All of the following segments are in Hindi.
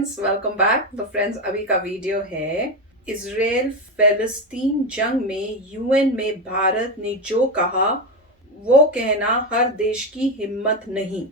Friends, welcome back. तो फ्रेंड्स, अभी का वीडियो है इजराइल फिलिस्तीन जंग में यूएन में भारत ने जो कहा वो कहना हर देश की हिम्मत नहीं।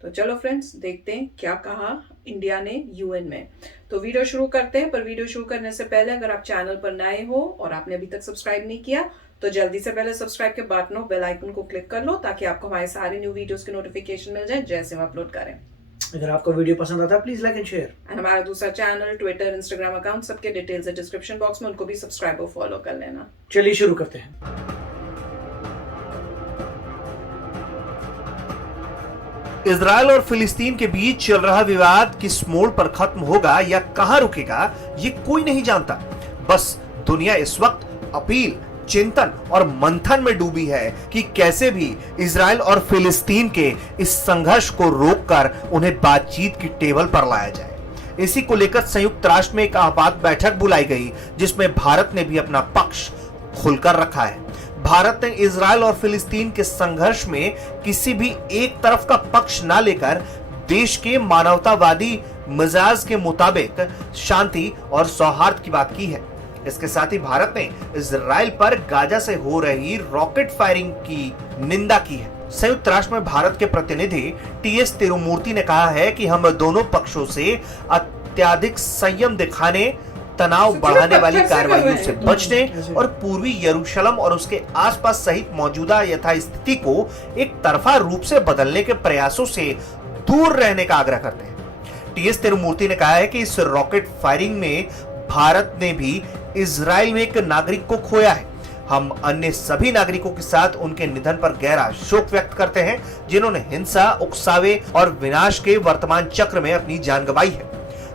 तो चलो फ्रेंड्स, देखते हैं क्या कहा इंडिया ने यूएन में। तो वीडियो शुरू करते हैं, पर वीडियो शुरू करने से पहले अगर आप चैनल पर नए हो और आपने अभी तक सब्सक्राइब नहीं किया तो जल्दी से पहले सब्सक्राइब के बटन और बेल आइकन को क्लिक कर लो ताकि आपको हमारे सारे न्यू वीडियोस की नोटिफिकेशन मिल जाए जैसे हम अपलोड करें। अगर आपको वीडियो पसंद आता है please like and share. And हमारा दूसरा चैनल, ट्विटर, इंस्टाग्राम अकाउंट, सबके डिटेल्स है डिस्क्रिप्शन बॉक्स में, उनको भी सब्सक्राइब और फॉलो कर लेना। चलिए शुरू करते हैं। इजराइल और फिलिस्तीन के बीच चल रहा विवाद किस मोड़ पर खत्म होगा या कहां रुकेगा ये कोई नहीं जानता। बस दुनिया इस वक्त अपील, चिंतन और मंथन में डूबी है कि कैसे भी इजराइल और फिलिस्तीन के इस संघर्ष को रोककर उन्हें बातचीत की टेबल पर लाया जाए। इसी को लेकर संयुक्त राष्ट्र में एक आपात बैठक बुलाई गई जिसमें भारत ने भी अपना पक्ष खुलकर रखा है। भारत ने इजराइल और फिलिस्तीन के संघर्ष में किसी भी एक तरफ का पक्ष ना लेकर देश के मानवतावादी मिजाज के मुताबिक शांति और सौहार्द की बात की है। इसके साथ ही भारत ने इजराइल पर गाजा से हो रही रॉकेट फायरिंग की निंदा की है। संयुक्त राष्ट्र में भारत के प्रतिनिधि टीएस तिरुमूर्ति ने कहा है कि हम दोनों पक्षों से अत्यधिक संयम दिखाने, तनाव बढ़ाने वाली कार्रवाइयों से बचने और पूर्वी यरूशलेम और उसके आसपास सहित मौजूदा यथास्थिति को एक तरफा रूप से बदलने के प्रयासों से दूर रहने का आग्रह करते हैं। टीएस तिरुमूर्ति ने कहा है कि इस रॉकेट फायरिंग में भारत ने भी इजराइल में एक नागरिक को खोया है। हम अन्य सभी नागरिकों के साथ उनके निधन पर गहरा शोक व्यक्त करते हैं जिन्होंने हिंसा, उकसावे और विनाश के वर्तमान चक्र में अपनी जान गंवाई है।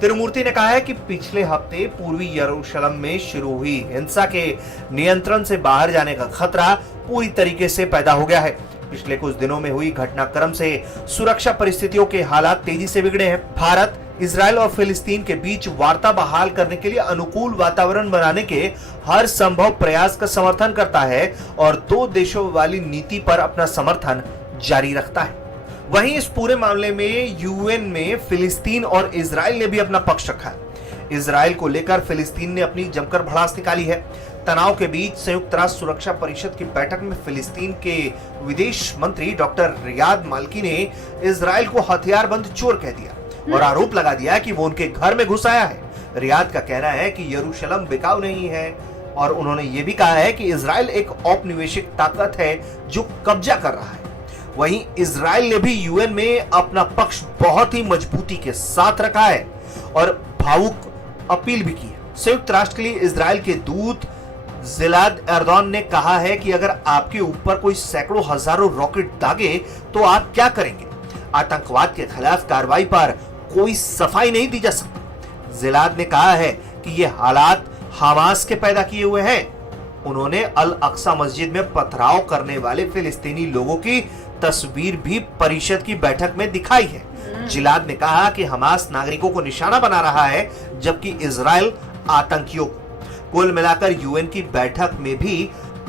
तिरुमूर्ति ने कहा है कि पिछले हफ्ते पूर्वी यरूशलेम में शुरू हुई हिंसा के नियंत्रण से बाहर जाने का खतरा पूरी तरीके से पैदा हो गया है। पिछले कुछ दिनों में हुई घटनाक्रम से सुरक्षा परिस्थितियों के हालात तेजी से बिगड़े हैं। भारत इजराइल और फिलिस्तीन के बीच वार्ता बहाल करने के लिए अनुकूल वातावरण बनाने के हर संभव प्रयास का समर्थन करता है और दो देशों वाली नीति पर अपना समर्थन जारी रखता है। वहीं इस पूरे मामले में यूएन में फिलिस्तीन और इजराइल ने भी अपना पक्ष रखा है। इजराइल को लेकर फिलिस्तीन ने अपनी जमकर भड़ास निकाली है। तनाव के बीच संयुक्त राष्ट्र सुरक्षा परिषद की बैठक में फिलिस्तीन के विदेश मंत्री डॉक्टर रियाद मालकी ने इजराइल को हथियारबंद चोर कह दिया और आरोप लगा दिया कि वो उनके घर में घुस आया है। रियाद का कहना है कि यरूशलेम बिकाऊ नहीं है और उन्होंने ये भी कहा है कि इजराइल एक औपनिवेशिक ताकत है जो कब्जा कर रहा है। वहीं इजराइल ने भी यूएन में अपना पक्ष बहुत ही मजबूती के साथ रखा है और भावुक अपील भी की है। संयुक्त राष्ट्र के लिए इजराइल के दूत जिलाद एर्दोन ने कहा है कि अगर आपके ऊपर कोई सैकड़ों हजारों रॉकेट दागे तो आप क्या करेंगे? आतंकवाद के खिलाफ कार्रवाई पर कोई सफाई नहीं दी जा सकती। जिलाद ने कहा है कि ये हालात हमास के पैदा किए हुए हैं। उन्होंने अल अक्सा मस्जिद में पथराव करने वाले फिलिस्तीनी लोगों की तस्वीर भी परिषद की बैठक में दिखाई है। जिलाद ने कहा कि हमास नागरिकों को निशाना बना रहा है जबकि इजराइल आतंकियों को। कुल मिलाकर यूएन की बैठक में भी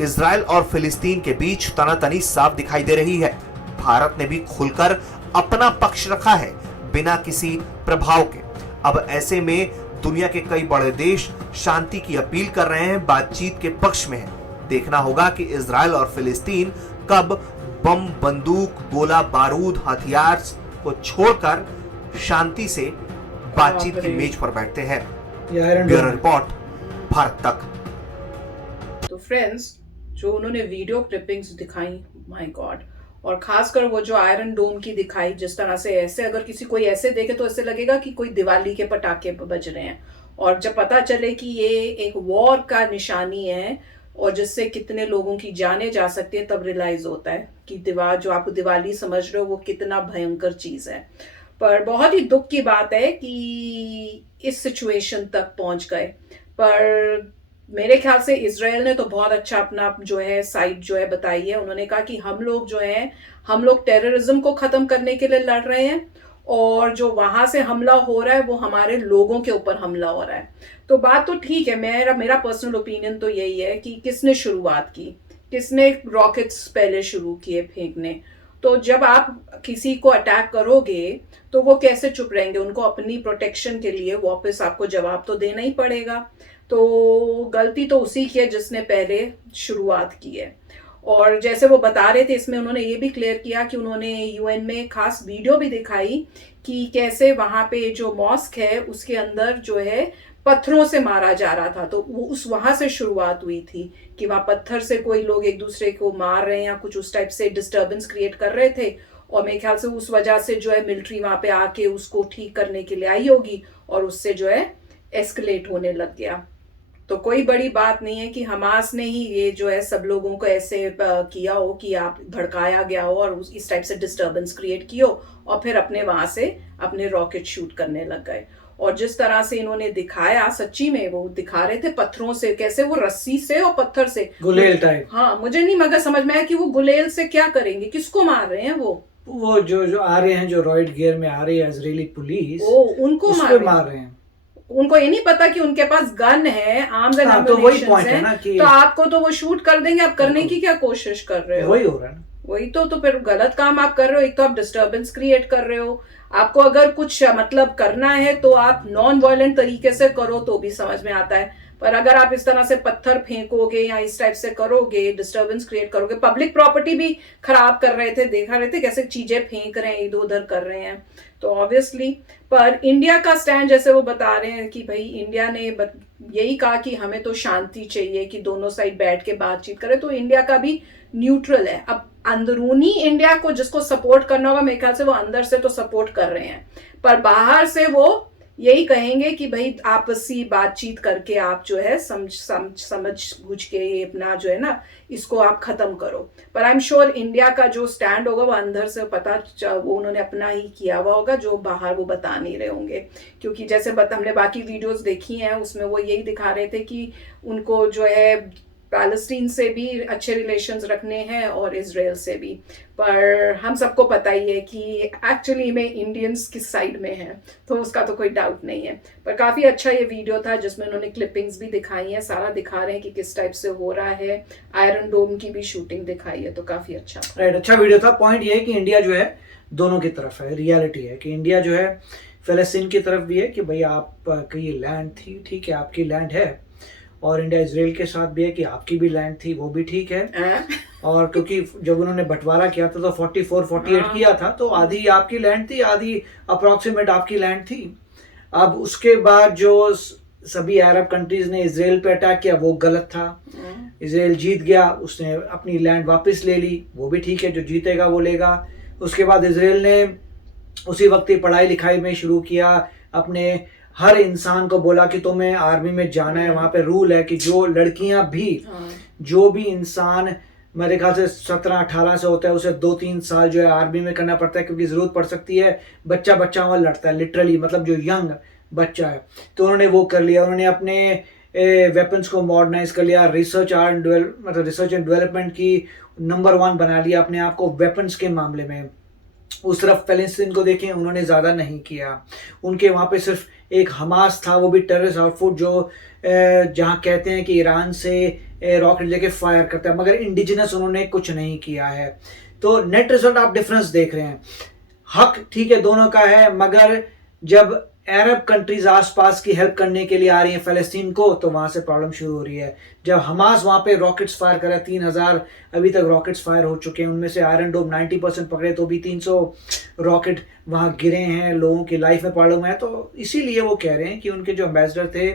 इजराइल और फिलिस्तीन के बीच तनातनी साफ दिखाई दे रही है। भारत ने भी खुलकर अपना पक्ष रखा है बिना किसी प्रभाव के। अब ऐसे में दुनिया के कई बड़े देश शांति की अपील कर रहे हैं, बातचीत के पक्ष में है। देखना होगा कि इजराइल और फिलिस्तीन कब बम, बंदूक, गोला बारूद, हथियार को छोड़कर शांति से बातचीत की मेज पर बैठते हैं। ब्यूरो रिपोर्ट, भारत तक। तो फ्रेंड्स, जो उन्होंने वीडियो क्लिपिंग्स दिखाई, माय गॉड, और खासकर वो जो आयरन डोम की दिखाई, जिस तरह से ऐसे अगर किसी कोई ऐसे देखे तो ऐसे लगेगा कि कोई दिवाली के पटाखे बज रहे हैं। और जब पता चले कि ये एक वॉर का निशानी है और जिससे कितने लोगों की जाने जा सकती है, तब रियलाइज होता है कि जो आप दिवाली समझ रहे हो वो कितना भयंकर चीज है। पर बहुत ही दुख की बात है कि इस सिचुएशन तक पहुंच गए। पर मेरे ख्याल से इजराइल ने तो बहुत अच्छा अपना जो है साइड जो है बताई है। उन्होंने कहा कि हम लोग जो है, हम लोग टेररिज्म को खत्म करने के लिए लड़ रहे हैं और जो वहां से हमला हो रहा है वो हमारे लोगों के ऊपर हमला हो रहा है। तो बात तो ठीक है, मेरा पर्सनल ओपिनियन तो यही है कि किसने शुरुआत की, किसने रॉकेट्स पहले शुरू किए फेंकने, तो जब आप किसी को अटैक करोगे तो वो कैसे चुप रहेंगे? उनको अपनी प्रोटेक्शन के लिए वापस आपको जवाब तो देना ही पड़ेगा। तो गलती तो उसी की है जिसने पहले शुरुआत की है। और जैसे वो बता रहे थे, इसमें उन्होंने ये भी क्लियर किया कि उन्होंने यूएन में खास वीडियो भी दिखाई कि कैसे वहां पे जो मॉस्क है उसके अंदर जो है पत्थरों से मारा जा रहा था। तो वो उस वहां से शुरुआत हुई थी कि वहां पत्थर से कोई लोग एक दूसरे को मार रहे हैं या कुछ उस टाइप से डिस्टर्बेंस क्रिएट कर रहे थे। और मेरे ख्याल से उस वजह से जो है मिलिट्री वहां पे आके उसको ठीक करने के लिए आई होगी और उससे जो है एस्केलेट होने लग गया। तो कोई बड़ी बात नहीं है कि हमास ने ही ये जो है सब लोगों को ऐसे किया हो कि आप भड़काया गया हो और इस टाइप से डिस्टर्बेंस क्रिएट की हो और फिर अपने वहां से अपने रॉकेट शूट करने लग गए। और जिस तरह से इन्होंने दिखाया, सच्ची में वो दिखा रहे थे पत्थरों से, कैसे वो रस्सी से और पत्थर से गुलेल टाइप। हाँ, मुझे नहीं मगर समझ में आया कि वो गुलेल से क्या करेंगे, किसको मार रहे हैं वो जो आ रहे हैं, जो रॉयड गियर में आ रही है इजरायली पुलिस, उनको मार रहे हैं। उनको ये नहीं पता कि उनके पास गन है, आर्म्स एंड तो वही पॉइंट है एम्युनिशंस ना कि तो आपको तो वो शूट कर देंगे। आप करने की क्या कोशिश कर रहे हो? वही हो रहा है ना। वही तो फिर गलत काम आप कर रहे हो। एक तो आप डिस्टर्बेंस क्रिएट कर रहे हो। आपको अगर कुछ मतलब करना है तो आप नॉन वायलेंट तरीके से करो तो भी समझ में आता है। पर अगर आप इस तरह से पत्थर फेंकोगे या इस टाइप से करोगे, डिस्टर्बेंस क्रिएट करोगे, पब्लिक प्रॉपर्टी भी खराब कर रहे थे, देखा रहे थे कैसे चीजें फेंक रहे हैं, इधर उधर कर रहे हैं। तो ऑब्वियसली पर इंडिया का स्टैंड जैसे वो बता रहे हैं कि भाई इंडिया ने यही कहा कि हमें तो शांति चाहिए, कि दोनों साइड बैठ के बातचीत करें। तो इंडिया का भी न्यूट्रल है। अब अंदरूनी इंडिया को जिसको सपोर्ट करना होगा, मेरे ख्याल से वो अंदर से तो सपोर्ट कर रहे हैं, पर बाहर से वो यही कहेंगे कि भाई आपसी बातचीत करके आप जो है समझ बुझ के अपना जो है ना इसको आप खत्म करो। पर आई एम श्योर इंडिया का जो स्टैंड होगा वो अंदर से वो उन्होंने अपना ही किया हुआ होगा, जो बाहर वो बता नहीं रहे होंगे। क्योंकि जैसे हमने बाकी वीडियोस देखी हैं उसमें वो यही दिखा रहे थे कि उनको जो है पैलेस्टीन से भी अच्छे रिलेशंस रखने हैं और इजराइल से भी। पर हम सबको पता ही है कि एक्चुअली में इंडियंस किस साइड में हैं, तो उसका तो कोई डाउट नहीं है। पर काफ़ी अच्छा ये वीडियो था जिसमें उन्होंने क्लिपिंग्स भी दिखाई हैं, सारा दिखा रहे हैं कि किस टाइप से हो रहा है। आयरन डोम की भी शूटिंग दिखाई है, तो काफ़ी अच्छा राइट। अच्छा वीडियो था। पॉइंट ये है कि इंडिया जो है दोनों की तरफ है। रियलिटी है कि इंडिया जो है फ़लस्तीन की तरफ भी है कि भाई आपकी ये लैंड थी, ठीक है, आपकी लैंड है। और इंडिया इजराइल के साथ भी है कि आपकी भी लैंड थी, वो भी ठीक है। और क्योंकि जब उन्होंने बंटवारा किया था तो 44-48 किया था, तो आधी आपकी लैंड थी, आधी अप्रॉक्सीमेट आपकी लैंड थी। अब उसके बाद जो सभी अरब कंट्रीज ने इजराइल पे अटैक किया वो गलत था। इजराइल जीत गया, उसने अपनी लैंड वापस ले ली, वो भी ठीक है, जो जीतेगा वो लेगा। उसके बाद इजराइल ने उसी वक्त ही पढ़ाई लिखाई में शुरू किया, अपने हर इंसान को बोला कि तुम्हें आर्मी में जाना है। वहाँ पे रूल है कि जो लड़कियां भी जो भी इंसान मेरे ख्याल से 17-18 से होता है उसे 2-3 साल जो है आर्मी में करना पड़ता है, क्योंकि ज़रूरत पड़ सकती है। बच्चा वहाँ लड़ता है लिटरली, मतलब जो यंग बच्चा है। तो उन्होंने वो कर लिया, उन्होंने अपने वेपन्स को मॉडर्नाइज कर लिया, रिसर्च एंड डेवलपमेंट की नंबर 1 बना लिया अपने आप को वेपन्स के मामले में। उस तरफ फ़लस्तीन को देखें, उन्होंने ज़्यादा नहीं किया। उनके वहाँ पे सिर्फ एक हमास था, वो भी टेररिस्ट आउटफुट जो जहाँ कहते हैं कि ईरान से रॉकेट लेके फायर करता है, मगर इंडिजिनस उन्होंने कुछ नहीं किया है। तो नेट रिजल्ट आप डिफरेंस देख रहे हैं। हक ठीक है दोनों का है, मगर जब अरब कंट्रीज आसपास की हेल्प करने के लिए आ रही हैं फ़लस्तीन को, तो वहाँ से प्रॉब्लम शुरू हो रही है। जब हमास वहाँ पे रॉकेट्स फायर कर रहा है, 3000 अभी तक रॉकेट्स फायर हो चुके हैं, उनमें से आयरन डोम 90% पकड़े तो भी 300 रॉकेट वहाँ गिरे हैं, लोगों की लाइफ में प्रॉब्लम है। तो इसीलिए वो कह रहे हैं कि उनके जो एम्बेसडर थे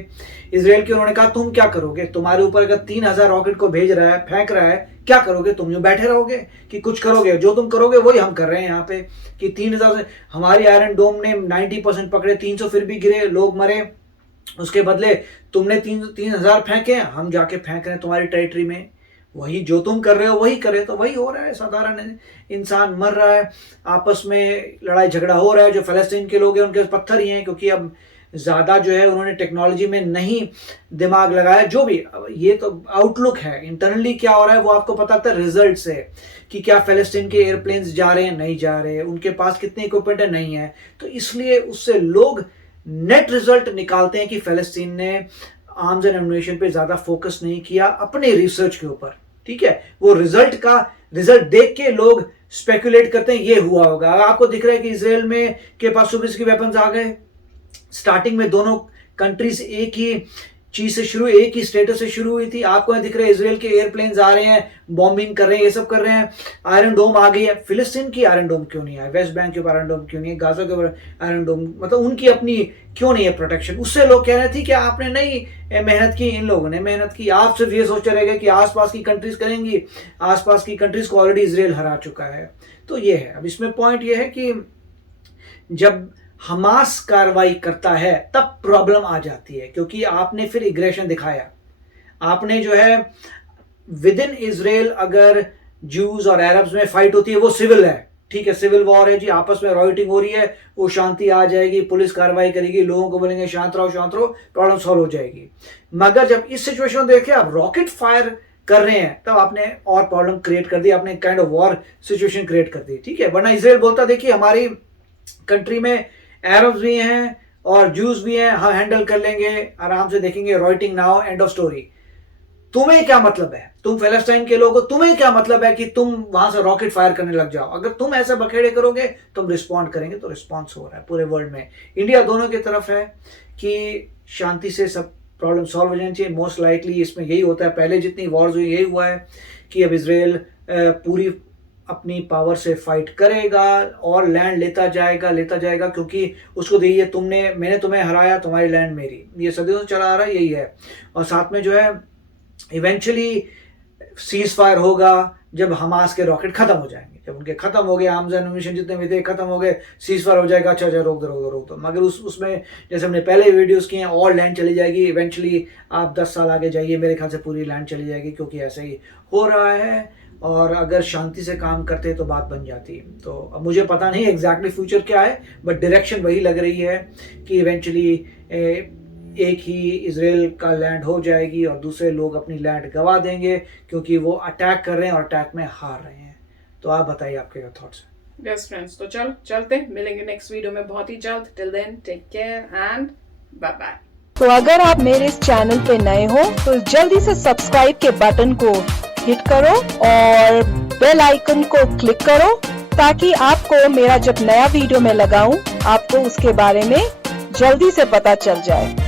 इजराइल के, उन्होंने कहा तुम क्या करोगे, तुम्हारे ऊपर अगर 3000 रॉकेट को भेज रहा है, फेंक रहा है, क्या करोगे तुम? जो बैठे रहोगे कि कुछ करोगे? जो तुम करोगे वही हम कर रहे हैं यहाँ पे कि 3000 से हमारी आयरन डोम ने 90% पकड़े, 300 फिर भी गिरे, लोग मरे। उसके बदले तुमने 3000 फेंके, हम जाके फेंक रहे हैं तुम्हारी टेरिटरी में। वही जो तुम कर रहे हो वही करे, तो वही हो रहा है। साधारण इंसान मर रहा है, आपस में लड़ाई झगड़ा हो रहा है। जो फ़लस्तीन के लोग हैं उनके पत्थर ही हैं, क्योंकि अब ज़्यादा जो है उन्होंने टेक्नोलॉजी में नहीं दिमाग लगाया। जो भी ये तो आउटलुक है, इंटरनली क्या हो रहा है वो आपको पता था रिजल्ट से, कि क्या फ़लस्तीन के एयरप्लेन्स जा रहे हैं, नहीं जा रहे, उनके पास कितने इक्विपमेंट है, नहीं है। तो इसलिए उससे लोग नेट रिजल्ट निकालते हैं कि फ़लस्तीन ने आर्म्स एंड एम्युनिशन पे ज़्यादा फोकस नहीं किया अपने रिसर्च के ऊपर, ठीक है। वो रिजल्ट देख के लोग स्पेकुलेट करते हैं ये हुआ होगा। आपको दिख रहा है कि इसराइल में के पास सुबह के वेपन्स आ गए। स्टार्टिंग में दोनों कंट्रीज एक ही चीज से शुरू, एक ही स्टेटस से शुरू हुई थी। आपको दिख रहा है इसराइल के एयरप्लेन्स आ रहे हैं, बॉम्बिंग कर रहे हैं, ये सब कर रहे हैं। आयरन डोम आ गई है। फिलिस्तीन की आयरन डोम क्यों नहीं है? वेस्ट बैंक के ऊपर आयरन डोम क्यों नहीं है? गाजा के ऊपर आयरन डोम, मतलब उनकी अपनी क्यों नहीं है प्रोटेक्शन? उससे लोग कह रहे थे कि आपने नहीं मेहनत की, इन लोगों ने मेहनत की। आप सिर्फ ये सोचते रहेगा कि आसपास की कंट्रीज करेंगी, आसपास की कंट्रीज को ऑलरेडी इसराइल हरा चुका है। तो ये है। अब इसमें पॉइंट ये है कि जब हमास कार्रवाई करता है तब प्रॉब्लम आ जाती है, क्योंकि आपने फिर एग्रेशन दिखाया। आपने जो है विद इन इजराइल अगर जूस और अरब्स में फाइट होती है वो सिविल है, ठीक है, सिविल वॉर है जी, आपस में राइटिंग हो रही है, वो शांति आ जाएगी, पुलिस कार्रवाई करेगी, लोगों को बोलेंगे शांत रहो, प्रॉब्लम सॉल्व हो जाएगी। मगर जब इस सिचुएशन देखे आप रॉकेट फायर कर रहे हैं तब आपने और प्रॉब्लम क्रिएट कर दी, आपने kind of war situation create कर दी, ठीक है। वरना इजराइल बोलता देखिए हमारी कंट्री में अरब्स भी हैं और जूस भी हैं, हम हैंडल कर लेंगे, आराम से देखेंगे, writing now, end of story. तुम्हें क्या मतलब है? तुम पैलेस्टाइन के लोग हो, तुम्हें क्या मतलब है कि तुम वहां से रॉकेट फायर करने लग जाओ? अगर तुम ऐसे बखेड़े करोगे तुम रिस्पॉन्ड करेंगे, तो रिस्पॉन्स हो रहा है पूरे वर्ल्ड में। इंडिया दोनों की तरफ है कि शांति से सब प्रॉब्लम सॉल्व हो जानी चाहिए। मोस्ट लाइकली इसमें यही होता है, पहले जितनी वॉर्स हुई यही हुआ है कि अब इसराइल पूरी अपनी पावर से फाइट करेगा और लैंड लेता जाएगा, क्योंकि उसको देखिए मैंने तुम्हें हराया, तुम्हारी लैंड मेरी, ये सदियों से चला आ रहा है, यही है। और साथ में जो है इवेंचुअली सीज फायर होगा जब हमास के रॉकेट खत्म हो जाएंगे, जब उनके खत्म हो गए, आर्म्स एंड एम्यूनिशन जितने भी थे खत्म हो गए, सीज फायर हो जाएगा, अच्छा रोक दो। मगर उसमें जैसे हमने पहले वीडियोस किए हैं, और लैंड चली जाएगी। इवेंचुअली आप 10 साल आगे जाइए, मेरे ख्याल से पूरी लैंड चली जाएगी, क्योंकि ऐसा ही हो रहा है। और अगर शांति से काम करते तो बात बन जाती। तो अब मुझे पता नहीं एग्जैक्टली फ्यूचर क्या है, बट डायरेक्शन वही लग रही है कि इवेंचुअली एक ही इसराइल का लैंड हो जाएगी और दूसरे लोग अपनी लैंड गंवा देंगे, क्योंकि वो अटैक कर रहे हैं और अटैक में हार रहे हैं। तो आप बताइए आपके क्या थॉट्स हैं? यस फ्रेंड्स, तो चलते मिलेंगे नेक्स्ट वीडियो में बहुत ही जल्द। Till then take care and bye bye. तो अगर आप मेरे इस चैनल पे नए हो तो जल्दी से सब्सक्राइब के बटन को हिट करो और बेल आइकन को क्लिक करो, ताकि आपको मेरा जब नया वीडियो मैं लगाऊं आपको उसके बारे में जल्दी से पता चल जाए।